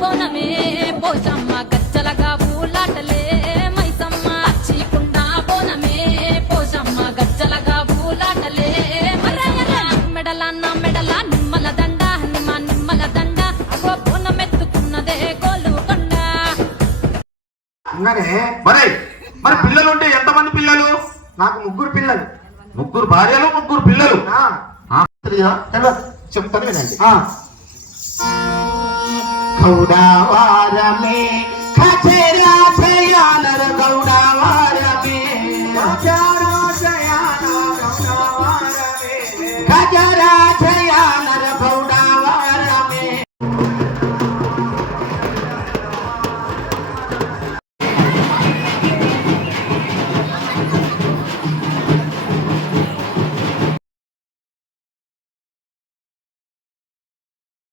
బోనమే పోచమ్మ గజ్జలగా పూలాటలే మైసమ్మ అచ్చికుండా బోనమే పోచమ్మ గజ్జలగా పూలాటలే మెడల నా మెడల నిమ్మల దండ నిమ్మల దండ అగో బోనమెత్తుకున్నదే గోలుకొండ. మరి పిల్లలు ఉంటే ఎంతమంది పిల్లలు? నాకు 3 పిల్లలు, 3 భార్యలు 3 పిల్లలు. చెప్తాను వినండి. కౌడావారమే ఖచేరి